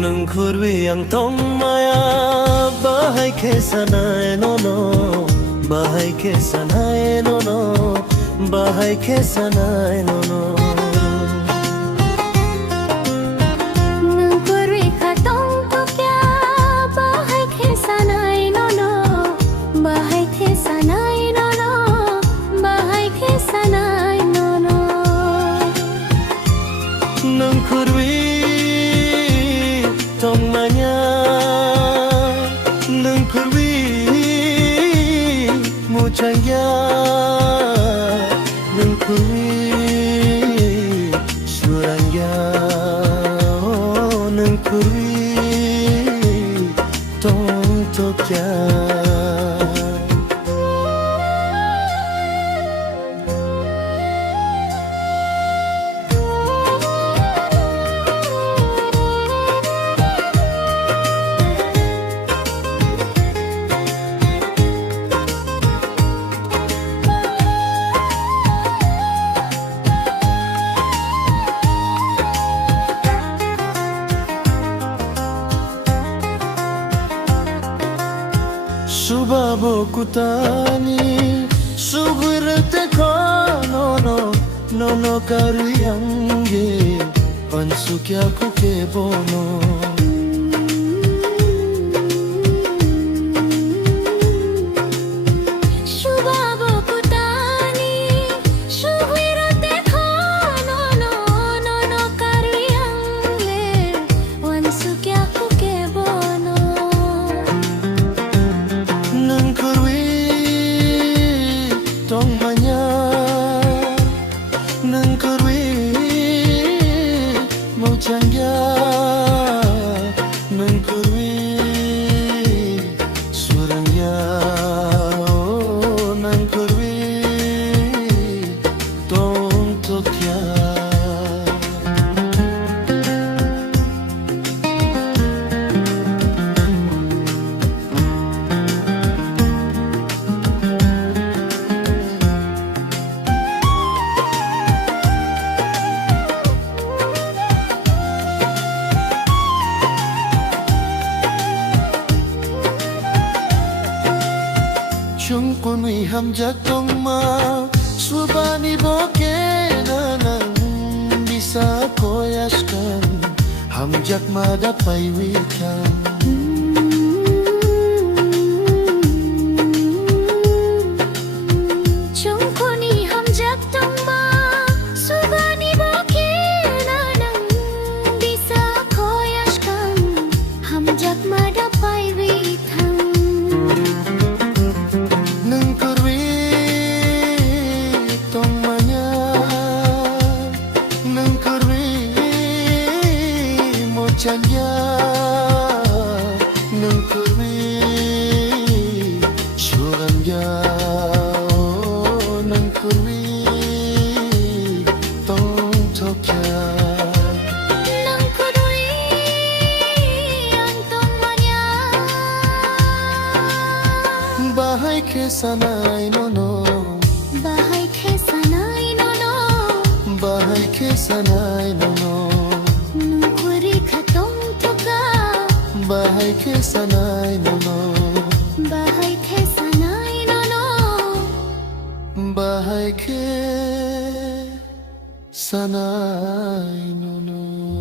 Nungkurwi ang tong maya bahay kesanay nono bahay kesanay nono bahay kesanay nono Nungkurwi katong tukya bahay kesanay nono bahay kesanay nono bahay kesanay nono Nungkurwi tong maya Nungkurwi muchaya Nungkurwi surangya Nungkurwi tong tokya Subabo kutani sugurte kono no karuyange pansukya kuke bono Subabo kutani sugurte kono no karuyange pansukya kuke bono Nungkurwi tong manya Nungkurwi mau cangya Nungkurwi surangya Nungkurwi tong tokya Chung kunwi hamjak tong ma Subani boke nanang bisa koyaskan Hamjak madapai wikan Chungkuni hamjak tongma subani boke nanang bisa koyashkan hamjak madapai withang Nungkurwi tong manya Nungkurwi mochanya Nungkurwi surangya Nungkurwi tong tokya Nungkurwi ang tongmanya Bahay kesanay nono bahay kesanay nono Bahay kesanay nono Nungkuri katong tuka Bahay kesanay nono bahay kesanay nono Bahay ke sanay nono